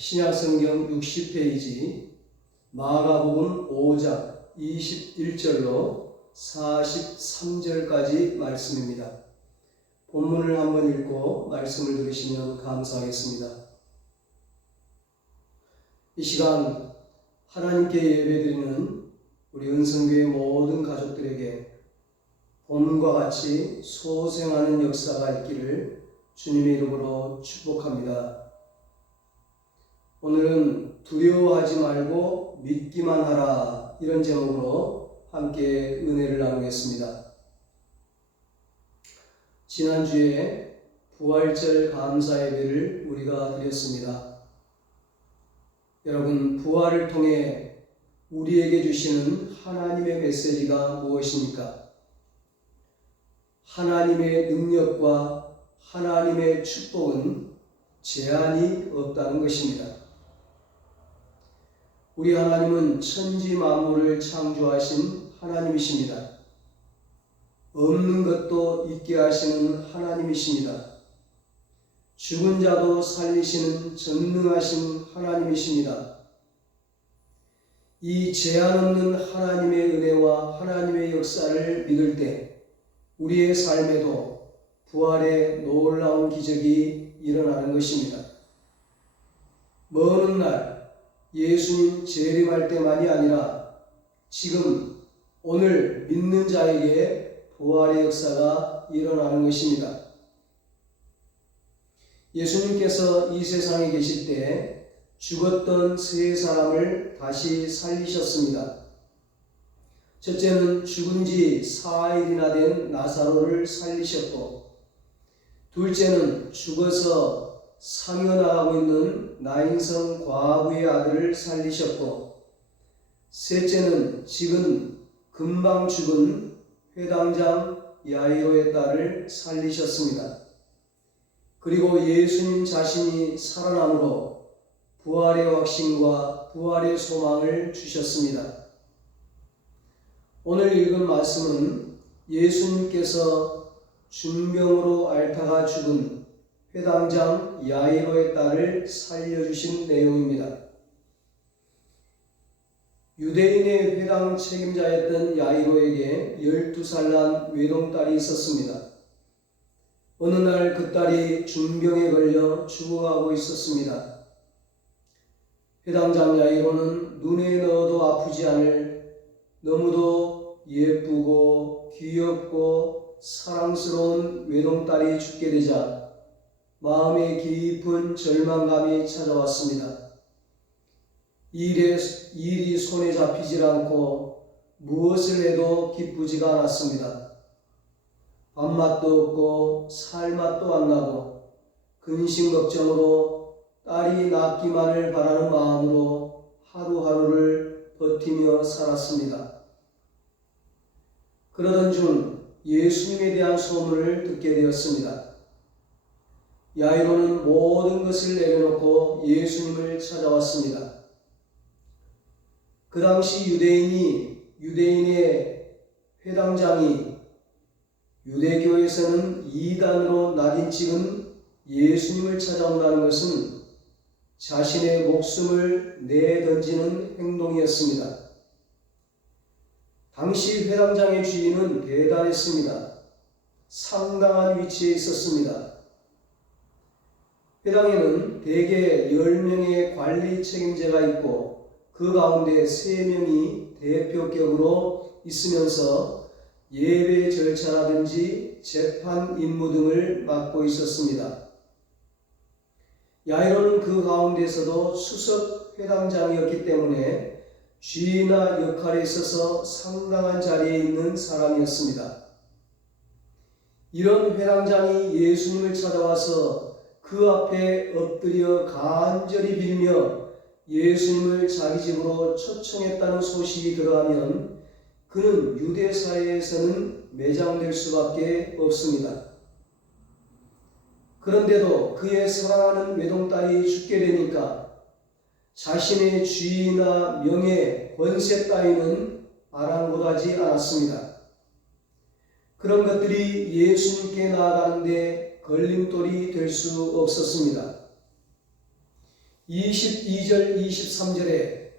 신약성경 60페이지 마가복음 5장 21절로 43절까지 말씀입니다. 본문을 한번 읽고 말씀을 들으시면 감사하겠습니다. 이 시간 하나님께 예배드리는 우리 은성교회 모든 가족들에게 봄과 같이 소생하는 역사가 있기를 주님의 이름으로 축복합니다. 오늘은 두려워하지 말고 믿기만 하라, 이런 제목으로 함께 은혜를 나누겠습니다. 지난주에 부활절 감사 예배를 우리가 드렸습니다. 여러분, 부활을 통해 우리에게 주시는 하나님의 메시지가 무엇입니까? 하나님의 능력과 하나님의 축복은 제한이 없다는 것입니다. 우리 하나님은 천지 만물을 창조하신 하나님이십니다. 없는 것도 있게 하시는 하나님이십니다. 죽은 자도 살리시는 전능하신 하나님이십니다. 이 제한 없는 하나님의 은혜와 하나님의 역사를 믿을 때 우리의 삶에도 부활의 놀라운 기적이 일어나는 것입니다. 먼 날 예수님 재림할 때만이 아니라 지금 오늘 믿는 자에게 부활의 역사가 일어나는 것입니다. 예수님께서 이 세상에 계실 때 죽었던 세 사람을 다시 살리셨습니다. 첫째는 죽은 지 4일이나 된 나사로를 살리셨고, 둘째는 죽어서 상여나가고 있는 나인성 과부의 아들을 살리셨고, 셋째는 지금 금방 죽은 회당장 야이로의 딸을 살리셨습니다. 그리고 예수님 자신이 살아남으로 부활의 확신과 부활의 소망을 주셨습니다. 오늘 읽은 말씀은 예수님께서 중병으로 앓다가 죽은 회당장 야이로의 딸을 살려주신 내용입니다. 유대인의 회당 책임자였던 야이로에게 12살 난 외동딸이 있었습니다. 어느 날 그 딸이 중병에 걸려 죽어가고 있었습니다. 회당장 야이로는 눈에 넣어도 아프지 않을 너무도 예쁘고 귀엽고 사랑스러운 외동딸이 죽게 되자 마음에 깊은 절망감이 찾아왔습니다. 일이 손에 잡히질 않고 무엇을 해도 기쁘지가 않았습니다. 밥맛도 없고 살맛도 안 나고 근심 걱정으로 딸이 낫기만을 바라는 마음으로 하루하루를 버티며 살았습니다. 그러던 중 예수님에 대한 소문을 듣게 되었습니다. 야이로는 모든 것을 내려놓고 예수님을 찾아왔습니다. 그 당시 유대인의 회당장이 유대교에서는 이단으로 낙인 찍은 예수님을 찾아온다는 것은 자신의 목숨을 내던지는 행동이었습니다. 당시 회당장의 주인은 대단했습니다. 상당한 위치에 있었습니다. 회당에는 대개 10명의 관리 책임자가 있고 그 가운데 3명이 대표격으로 있으면서 예배 절차라든지 재판 임무 등을 맡고 있었습니다. 야이로는 그 가운데서도 수석 회당장이었기 때문에 주인의 역할에 있어서 상당한 자리에 있는 사람이었습니다. 이런 회당장이 예수님을 찾아와서 그 앞에 엎드려 간절히 빌며 예수님을 자기 집으로 초청했다는 소식이 들어가면 그는 유대 사회에서는 매장될 수밖에 없습니다. 그런데도 그의 사랑하는 외동딸이 죽게 되니까 자신의 지위나 명예, 권세 따위는 아랑곳하지 않았습니다. 그런 것들이 예수님께 나아가는데 걸림돌이 될 수 없었습니다. 22절 23절에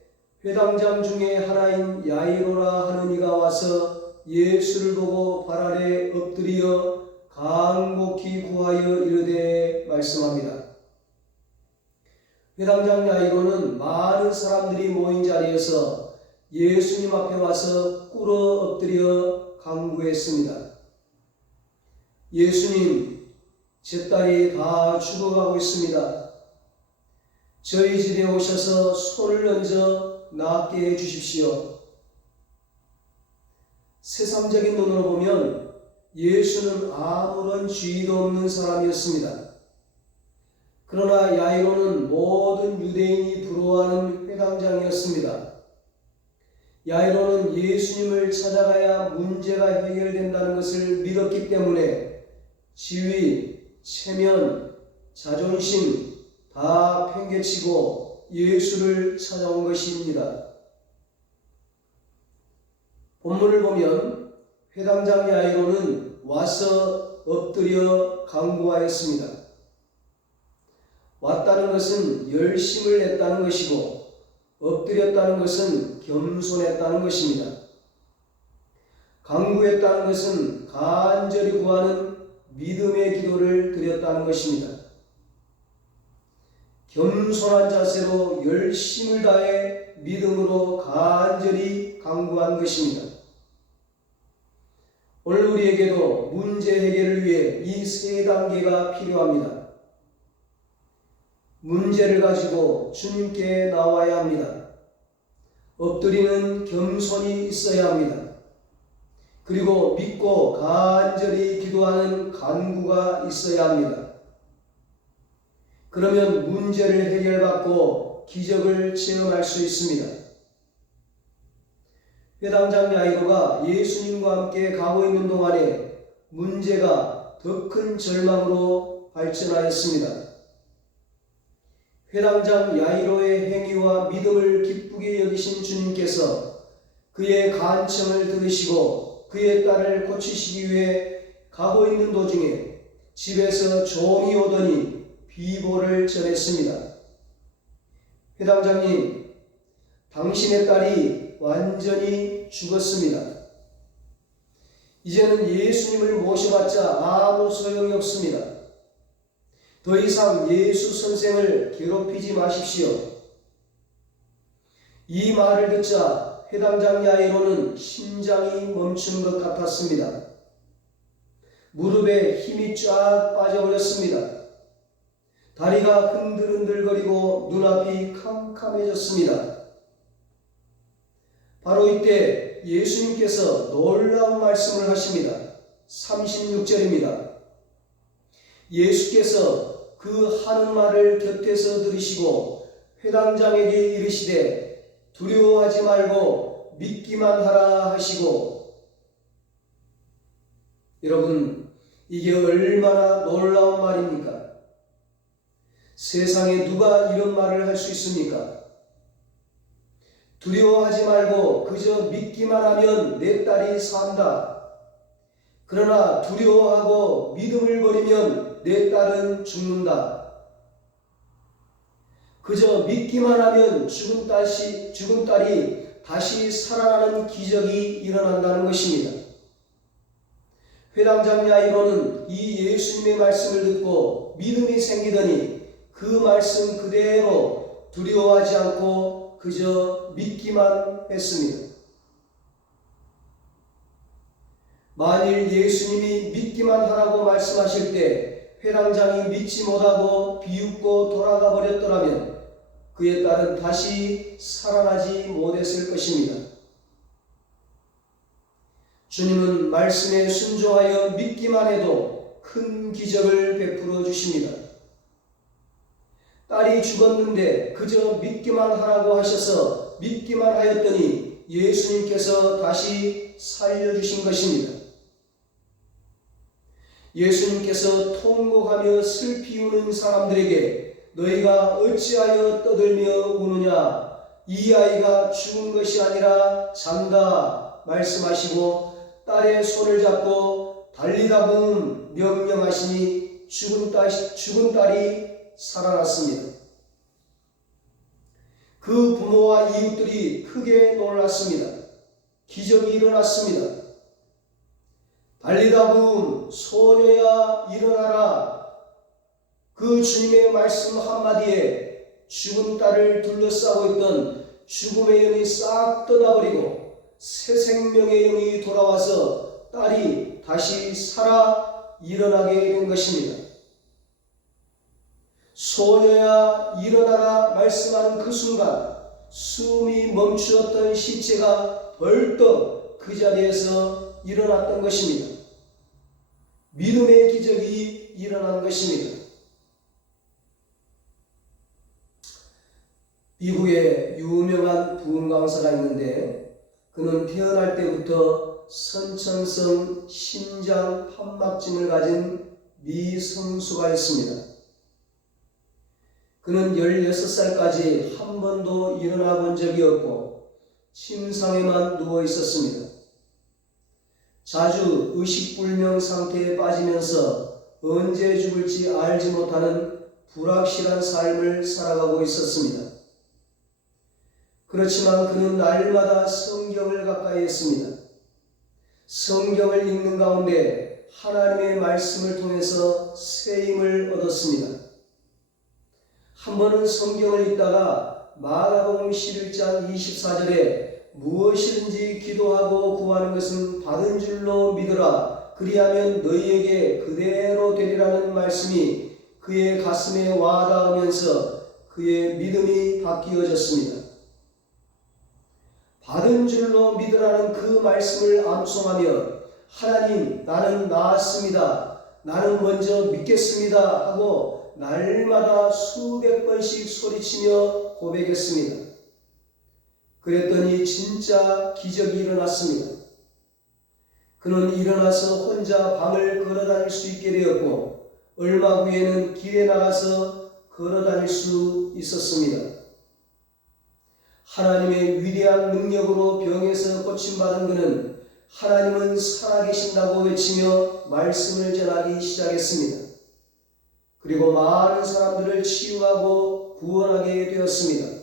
회당장 중에 하나인 야이로라 하는 이가 와서 예수를 보고 발 아래 엎드려 간곡히 구하여 이르되 말씀합니다. 회당장 야이로는 많은 사람들이 모인 자리에서 예수님 앞에 와서 꿇어 엎드려 간구했습니다. 예수님, 제 딸이 다 죽어가고 있습니다. 저희 집에 오셔서 손을 얹어 낫게 해 주십시오. 세상적인 눈으로 보면 예수는 아무런 죄도 없는 사람이었습니다. 그러나 야이로는 모든 유대인이 부러워하는 회당장이었습니다. 야이로는 예수님을 찾아가야 문제가 해결된다는 것을 믿었기 때문에 지위, 체면, 자존심 다 팽개치고 예수를 찾아온 것입니다. 본문을 보면 회당장 야이로는 와서 엎드려 간구하였습니다. 왔다는 것은 열심을 냈다는 것이고 엎드렸다는 것은 겸손했다는 것입니다. 간구했다는 것은 간절히 구하는 믿음의 기도를 드렸다는 것입니다. 겸손한 자세로 열심을 다해 믿음으로 간절히 간구한 것입니다. 오늘 우리에게도 문제 해결을 위해 이 세 단계가 필요합니다. 문제를 가지고 주님께 나와야 합니다. 엎드리는 겸손이 있어야 합니다. 그리고 믿고 간절히 기도하는 간구가 있어야 합니다. 그러면 문제를 해결받고 기적을 체험할 수 있습니다. 회당장 야이로가 예수님과 함께 가고 있는 동안에 문제가 더 큰 절망으로 발전하였습니다. 회당장 야이로의 행위와 믿음을 기쁘게 여기신 주님께서 그의 간청을 들으시고 그의 딸을 고치시기 위해 가고 있는 도중에 집에서 종이 오더니 비보를 전했습니다. 회당장님, 당신의 딸이 완전히 죽었습니다. 이제는 예수님을 모셔봤자 아무 소용이 없습니다. 더 이상 예수 선생을 괴롭히지 마십시오. 이 말을 듣자 회당장 야이로는 심장이 멈춘 것 같았습니다. 무릎에 힘이 쫙 빠져버렸습니다. 다리가 흔들흔들거리고 눈앞이 캄캄해졌습니다. 바로 이때 예수님께서 놀라운 말씀을 하십니다. 36절입니다. 예수께서 그 하는 말을 곁에서 들으시고 회당장에게 이르시되 두려워하지 말고 믿기만 하라 하시고. 여러분, 이게 얼마나 놀라운 말입니까? 세상에 누가 이런 말을 할 수 있습니까? 두려워하지 말고 그저 믿기만 하면 내 딸이 산다. 그러나 두려워하고 믿음을 버리면 내 딸은 죽는다. 그저 믿기만 하면 죽은 딸이 다시 살아나는 기적이 일어난다는 것입니다. 회당장 야이로는 이 예수님의 말씀을 듣고 믿음이 생기더니 그 말씀 그대로 두려워하지 않고 그저 믿기만 했습니다. 만일 예수님이 믿기만 하라고 말씀하실 때 회당장이 믿지 못하고 비웃고 돌아가 버렸더라면 그의 딸은 다시 살아나지 못했을 것입니다. 주님은 말씀에 순종하여 믿기만 해도 큰 기적을 베풀어 주십니다. 딸이 죽었는데 그저 믿기만 하라고 하셔서 믿기만 하였더니 예수님께서 다시 살려주신 것입니다. 예수님께서 통곡하며 슬피 우는 사람들에게 너희가 어찌하여 떠들며 우느냐, 이 아이가 죽은 것이 아니라 잔다 말씀하시고 딸의 손을 잡고 달리다 봄 명령하시니 죽은 딸이 살아났습니다. 그 부모와 이웃들이 크게 놀랐습니다. 기적이 일어났습니다. 달리다 붐 소녀야 일어나라. 그 주님의 말씀 한마디에 죽은 딸을 둘러싸고 있던 죽음의 영이 싹 떠나버리고 새 생명의 영이 돌아와서 딸이 다시 살아 일어나게 된 것입니다. 소녀야 일어나라 말씀하는 그 순간 숨이 멈추었던 시체가 벌떡 그 자리에서 일어났던 것입니다. 믿음의 기적이 일어난 것입니다. 미국에 유명한 부흥 강사가 있는데 그는 태어날 때부터 선천성 심장 판막증을 가진 미성수가 있습니다. 그는 16살까지 한 번도 일어나 본 적이 없고 침상에만 누워 있었습니다. 자주 의식불명 상태에 빠지면서 언제 죽을지 알지 못하는 불확실한 삶을 살아가고 있었습니다. 그렇지만 그는 날마다 성경을 가까이 했습니다. 성경을 읽는 가운데 하나님의 말씀을 통해서 새 힘을 얻었습니다. 한 번은 성경을 읽다가 마가복음 11장 24절에 무엇이든지 기도하고 구하는 것은 받은 줄로 믿으라. 그리하면 너희에게 그대로 되리라는 말씀이 그의 가슴에 와닿으면서 그의 믿음이 바뀌어졌습니다. 받은 줄로 믿으라는 그 말씀을 암송하며 하나님 나는 나았습니다. 나는 먼저 믿겠습니다 하고 날마다 수백 번씩 소리치며 고백했습니다. 그랬더니 진짜 기적이 일어났습니다. 그는 일어나서 혼자 방을 걸어다닐 수 있게 되었고 얼마 후에는 길에 나가서 걸어다닐 수 있었습니다. 하나님의 위대한 능력으로 병에서 고침받은 그는 하나님은 살아계신다고 외치며 말씀을 전하기 시작했습니다. 그리고 많은 사람들을 치유하고 구원하게 되었습니다.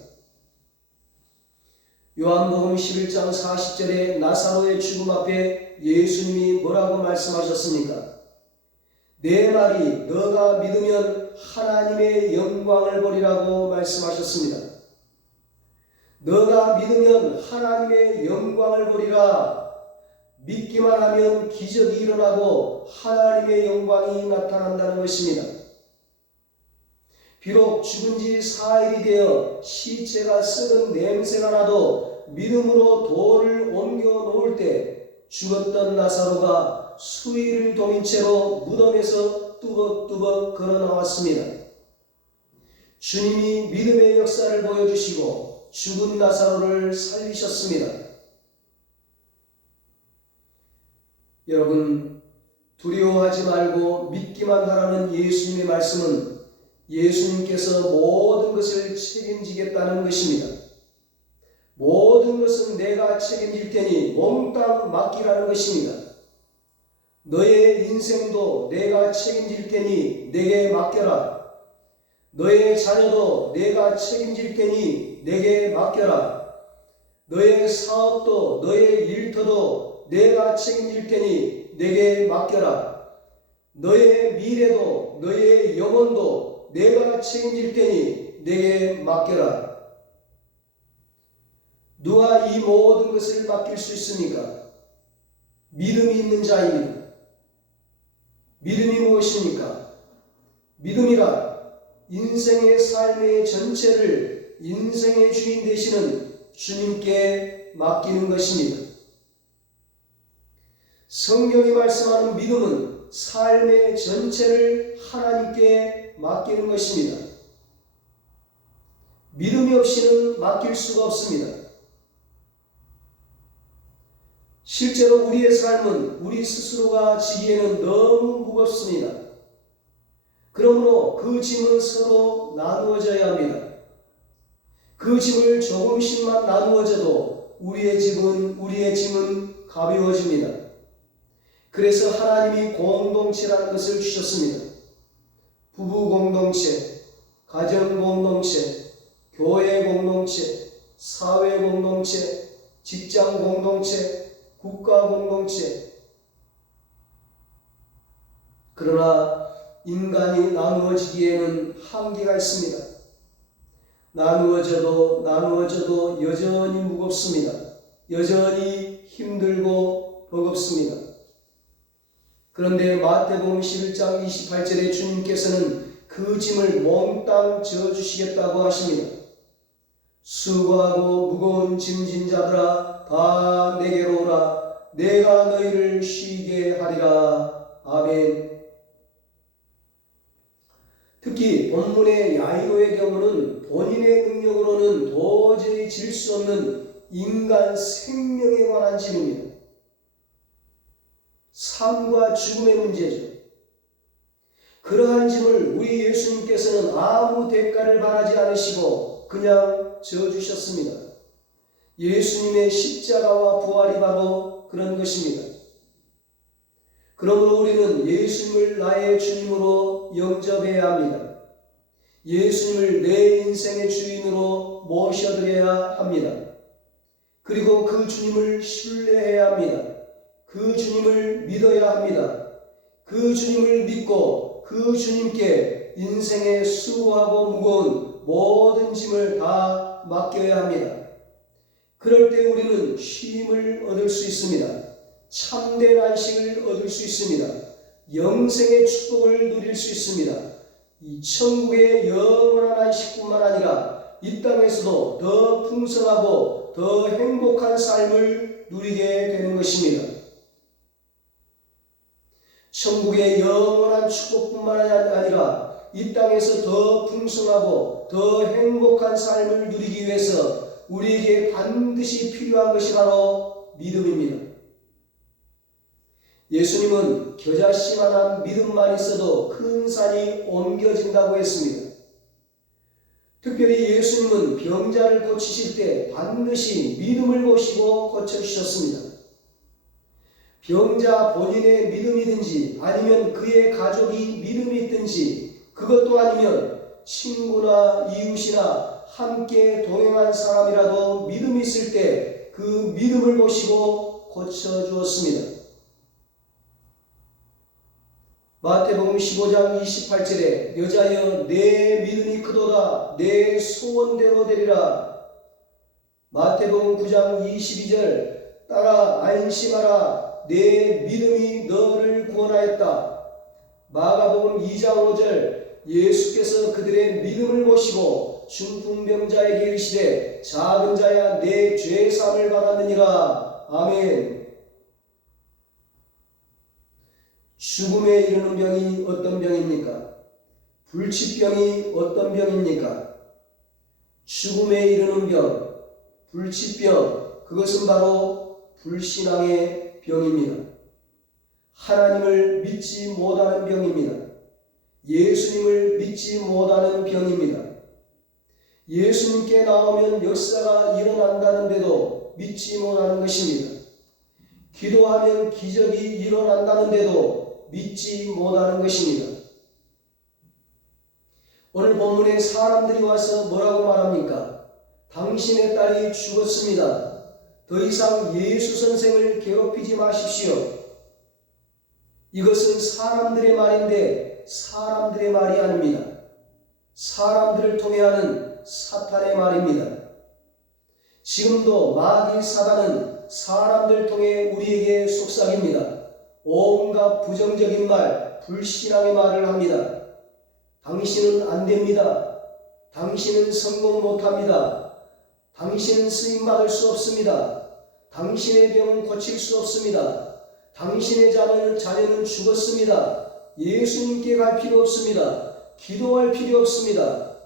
요한복음 11장 40절에 나사로의 죽음 앞에 예수님이 뭐라고 말씀하셨습니까? 내 말이 너가 믿으면 하나님의 영광을 보리라고 말씀하셨습니다. 너가 믿으면 하나님의 영광을 보리라. 믿기만 하면 기적이 일어나고 하나님의 영광이 나타난다는 것입니다. 비록 죽은 지 4일이 되어 시체가 썩은 냄새가 나도 믿음으로 돌을 옮겨 놓을 때 죽었던 나사로가 수위를 도민 채로 무덤에서 뚜벅뚜벅 걸어 나왔습니다. 주님이 믿음의 역사를 보여주시고 죽은 나사로를 살리셨습니다. 여러분, 두려워하지 말고 믿기만 하라는 예수님의 말씀은 예수님께서 모든 것을 책임지겠다는 것입니다. 모든 것은 내가 책임질 테니 몽땅 맡기라는 것입니다. 너의 인생도 내가 책임질 테니 내게 맡겨라. 너의 자녀도 내가 책임질 테니 내게 맡겨라. 너의 사업도 너의 일터도 내가 책임질 테니 내게 맡겨라. 너의 미래도 너의 영혼도 내가 책임질 테니 내게 맡겨라. 누가 이 모든 것을 맡길 수 있습니까? 믿음이 있는 자입니다. 믿음이 무엇입니까? 믿음이라 인생의 삶의 전체를 인생의 주인 되시는 주님께 맡기는 것입니다. 성경이 말씀하는 믿음은 삶의 전체를 하나님께 맡기는 것입니다. 믿음이 없이는 맡길 수가 없습니다. 실제로 우리의 삶은 우리 스스로가 지기에는 너무 무겁습니다. 그러므로 그 짐은 서로 나누어져야 합니다. 그 짐을 조금씩만 나누어져도 우리의 짐은 가벼워집니다. 그래서 하나님이 공동체라는 것을 주셨습니다. 부부 공동체, 가정 공동체, 교회 공동체, 사회 공동체, 직장 공동체, 국가 공동체. 그러나 인간이 나누어지기에는 한계가 있습니다. 나누어져도 여전히 무겁습니다. 여전히 힘들고 버겁습니다. 그런데 마태복음 11장 28절에 주님께서는 그 짐을 몽땅 져주시겠다고 하십니다. 수고하고 무거운 짐진 자들아 다 내게로 오라. 내가 너희를 쉬게 하리라. 아멘. 특히 본문의 야이로의 경우는 본인의 능력으로는 도저히 질 수 없는 인간 생명에 관한 짐입니다. 삶과 죽음의 문제죠. 그러한 짐을 우리 예수님께서는 아무 대가를 바라지 않으시고 그냥 져주셨습니다. 예수님의 십자가와 부활이 바로 그런 것입니다. 그러므로 우리는 예수님을 나의 주님으로 영접해야 합니다. 예수님을 내 인생의 주인으로 모셔드려야 합니다. 그리고 그 주님을 신뢰해야 합니다. 그 주님을 믿어야 합니다. 그 주님을 믿고 그 주님께 인생의 수고하고 무거운 모든 짐을 다 맡겨야 합니다. 그럴 때 우리는 쉼을 얻을 수 있습니다. 참된 안식을 얻을 수 있습니다. 영생의 축복을 누릴 수 있습니다. 이 천국의 영원한 안식뿐만 아니라 이 땅에서도 더 풍성하고 더 행복한 삶을 누리게 되는 것입니다. 천국의 영원한 축복뿐만 아니라 이 땅에서 더 풍성하고 더 행복한 삶을 누리기 위해서 우리에게 반드시 필요한 것이 바로 믿음입니다. 예수님은 겨자씨만한 믿음만 있어도 큰 산이 옮겨진다고 했습니다. 특별히 예수님은 병자를 고치실 때 반드시 믿음을 보시고 고쳐주셨습니다. 병자 본인의 믿음이든지 아니면 그의 가족이 믿음이 있든지 그것도 아니면 친구나 이웃이나 함께 동행한 사람이라도 믿음이 있을 때 그 믿음을 보시고 고쳐주었습니다. 마태복음 15장 28절에 여자여 내 믿음이 크도다 내 소원대로 되리라. 마태복음 9장 22절 따라 안심하라 내 믿음이 너를 구원하였다. 마가복음 2장 5절 예수께서 그들의 믿음을 보시고 중풍병자에게 이르시되 작은 자야 내 죄사함을 받았느니라. 아멘. 죽음에 이르는 병이 어떤 병입니까? 불치병이 어떤 병입니까? 죽음에 이르는 병, 불치병, 그것은 바로 불신앙의 병입니다. 하나님을 믿지 못하는 병입니다. 예수님을 믿지 못하는 병입니다. 예수님께 나오면 역사가 일어난다는데도 믿지 못하는 것입니다. 기도하면 기적이 일어난다는데도 믿지 못하는 것입니다. 오늘 본문에 사람들이 와서 뭐라고 말합니까? 당신의 딸이 죽었습니다. 더 이상 예수 선생을 괴롭히지 마십시오. 이것은 사람들의 말인데 사람들의 말이 아닙니다. 사람들을 통해 하는 사탄의 말입니다. 지금도 마귀 사단은 사람들 통해 우리에게 속삭입니다. 온갖 부정적인 말, 불신앙의 말을 합니다. 당신은 안 됩니다. 당신은 성공 못합니다. 당신은 쓰임받을 수 없습니다. 당신의 병은 고칠 수 없습니다. 당신의 자녀는 죽었습니다. 예수님께 갈 필요 없습니다. 기도할 필요 없습니다.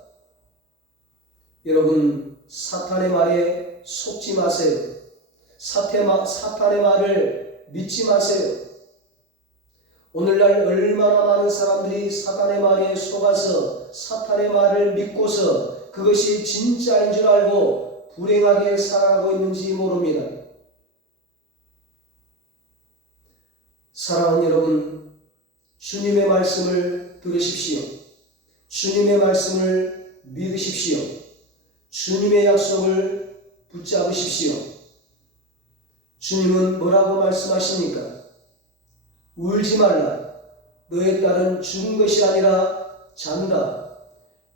여러분, 사탄의 말에 속지 마세요. 사탄의 말을 믿지 마세요. 오늘날 얼마나 많은 사람들이 사탄의 말에 속아서 사탄의 말을 믿고서 그것이 진짜인 줄 알고 불행하게 살아가고 있는지 모릅니다. 사랑하는 여러분, 주님의 말씀을 들으십시오. 주님의 말씀을 믿으십시오. 주님의 약속을 붙잡으십시오. 주님은 뭐라고 말씀하십니까? 울지 말라. 너의 딸은 죽은 것이 아니라 잔다.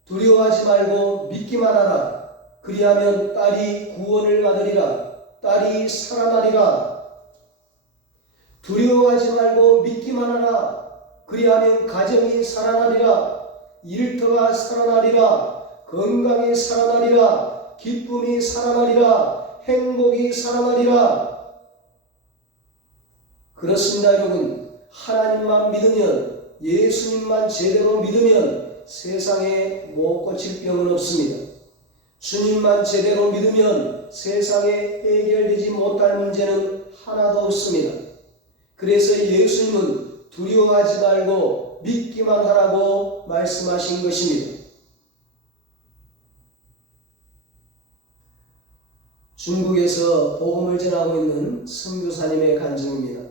두려워하지 말고 믿기만 하라. 그리하면 딸이 구원을 얻으리라. 딸이 살아나리라. 두려워하지 말고 믿기만 하라. 그리하면 가정이 살아나리라. 일터가 살아나리라. 건강이 살아나리라. 기쁨이 살아나리라. 행복이 살아나리라. 그렇습니다, 여러분. 하나님만 믿으면, 예수님만 제대로 믿으면 세상에 못 고칠 병은 없습니다. 주님만 제대로 믿으면 세상에 해결되지 못할 문제는 하나도 없습니다. 그래서 예수님은 두려워하지 말고 믿기만 하라고 말씀하신 것입니다. 중국에서 복음을 전하고 있는 선교사님의 간증입니다.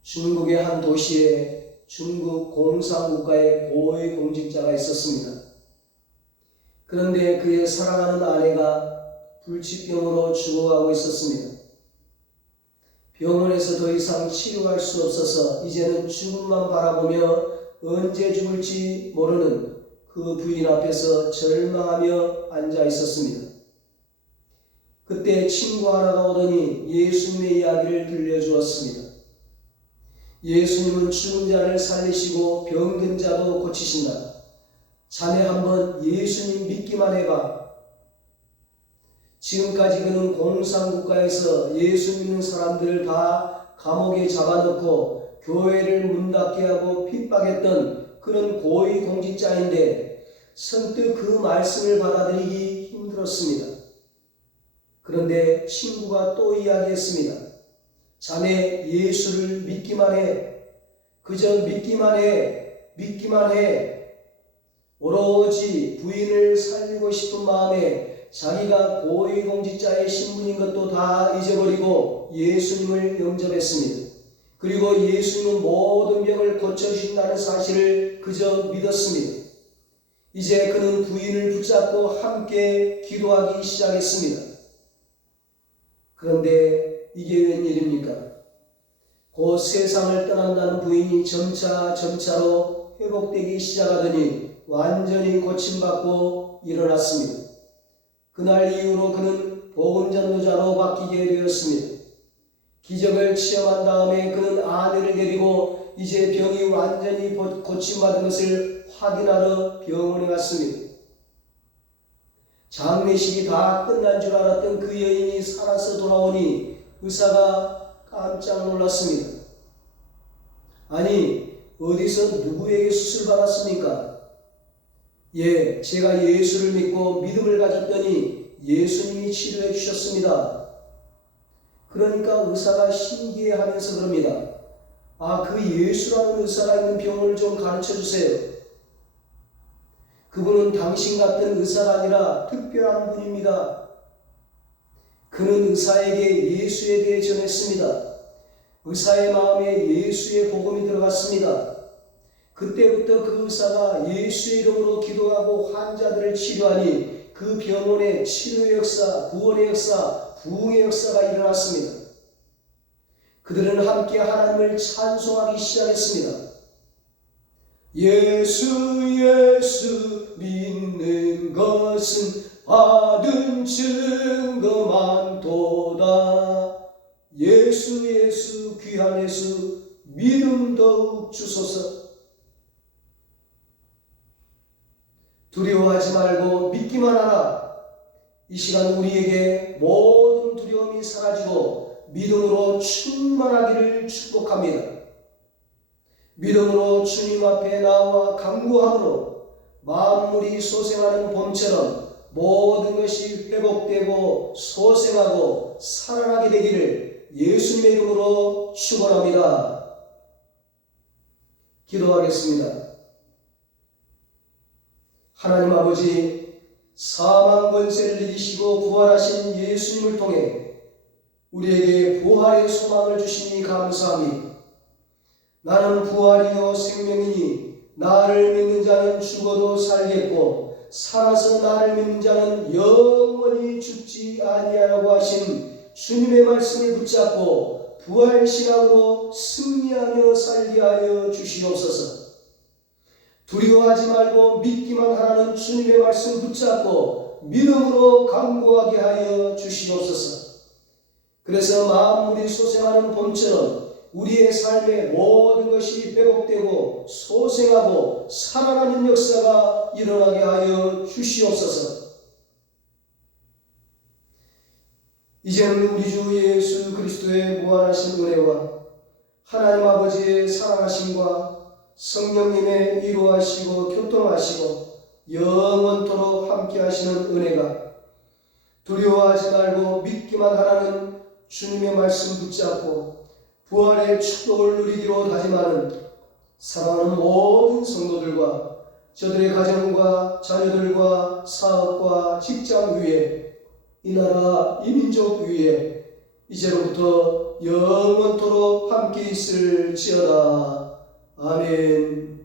중국의 한 도시에 중국 공산국가의 고위 공직자가 있었습니다. 그런데 그의 사랑하는 아내가 불치병으로 죽어가고 있었습니다. 병원에서 더 이상 치료할 수 없어서 이제는 죽음만 바라보며 언제 죽을지 모르는 그 부인 앞에서 절망하며 앉아 있었습니다. 그때 친구 하나가 오더니 예수님의 이야기를 들려주었습니다. 예수님은 죽은 자를 살리시고 병든 자도 고치신다. 자네 한번 예수님 믿기만 해봐. 지금까지 그는 공산국가에서 예수 믿는 사람들을 다 감옥에 잡아넣고 교회를 문 닫게 하고 핍박했던 그런 고위 공직자인데 선뜻 그 말씀을 받아들이기 힘들었습니다. 그런데 친구가 또 이야기했습니다. 자네 예수를 믿기만 해. 그저 믿기만 해. 믿기만 해. 오로지 부인을 살리고 싶은 마음에 자기가 고위공직자의 신분인 것도 다 잊어버리고 예수님을 영접했습니다. 그리고 예수님은 모든 병을 고쳐주신다는 사실을 그저 믿었습니다. 이제 그는 부인을 붙잡고 함께 기도하기 시작했습니다. 그런데 이게 웬일입니까? 곧 세상을 떠난다는 부인이 점차로 회복되기 시작하더니 완전히 고침받고 일어났습니다. 그날 이후로 그는 복음전도자로 바뀌게 되었습니다. 기적을 체험한 다음에 그는 아내를 데리고 이제 병이 완전히 고침받은 것을 확인하러 병원에 갔습니다. 장례식이 다 끝난 줄 알았던 그 여인이 살아서 돌아오니 의사가 깜짝 놀랐습니다. 아니, 어디서 누구에게 수술받았습니까? 예, 제가 예수를 믿고 믿음을 가졌더니 예수님이 치료해 주셨습니다. 그러니까 의사가 신기해하면서 그럽니다. 아, 그 예수라는 의사가 있는 병원을 좀 가르쳐 주세요. 그분은 당신 같은 의사가 아니라 특별한 분입니다. 그는 의사에게 예수에 대해 전했습니다. 의사의 마음에 예수의 복음이 들어갔습니다. 그때부터 그 의사가 예수의 이름으로 기도하고 환자들을 치료하니 그 병원에 치료의 역사, 구원의 역사, 부흥의 역사가 일어났습니다. 그들은 함께 하나님을 찬송하기 시작했습니다. 예수 믿는 것은 받은 증거만 도다. 예수 귀한 예수 믿음 더욱 주소서. 두려워하지 말고 믿기만 하라. 이 시간 우리에게 모든 두려움이 사라지고 믿음으로 충만하기를 축복합니다. 믿음으로 주님 앞에 나와 간구함으로 만물이 소생하는 봄처럼 모든 것이 회복되고 소생하고 살아나게 되기를 예수님의 이름으로 축원합니다. 기도하겠습니다. 하나님 아버지, 사망 권세를 이기시고 부활하신 예수님을 통해 우리에게 부활의 소망을 주시니 감사합니다. 나는 부활이요 생명이니 나를 믿는 자는 죽어도 살겠고 살아서 나를 믿는 자는 영원히 죽지 아니하라고 하신 주님의 말씀을 붙잡고 부활신앙으로 승리하며 살게 하여 주시옵소서. 두려워하지 말고 믿기만 하라는 주님의 말씀 붙잡고 믿음으로 강구하게 하여 주시옵소서. 그래서 만물이 소생하는 봄처럼 우리의 삶의 모든 것이 회복되고 소생하고 살아나는 역사가 일어나게 하여 주시옵소서. 이제는 우리 주 예수 그리스도의 무한하신 은혜와 하나님 아버지의 사랑하심과 성령님의 위로하시고 교통하시고 영원토록 함께 하시는 은혜가 두려워하지 말고 믿기만 하라는 주님의 말씀 붙잡고 부활의 축복을 누리기로 다짐하는 사랑하는 모든 성도들과 저들의 가정과 자녀들과 사업과 직장 위에 이 나라 이 민족 위에 이제로부터 영원토록 함께 있을지어다. 아멘.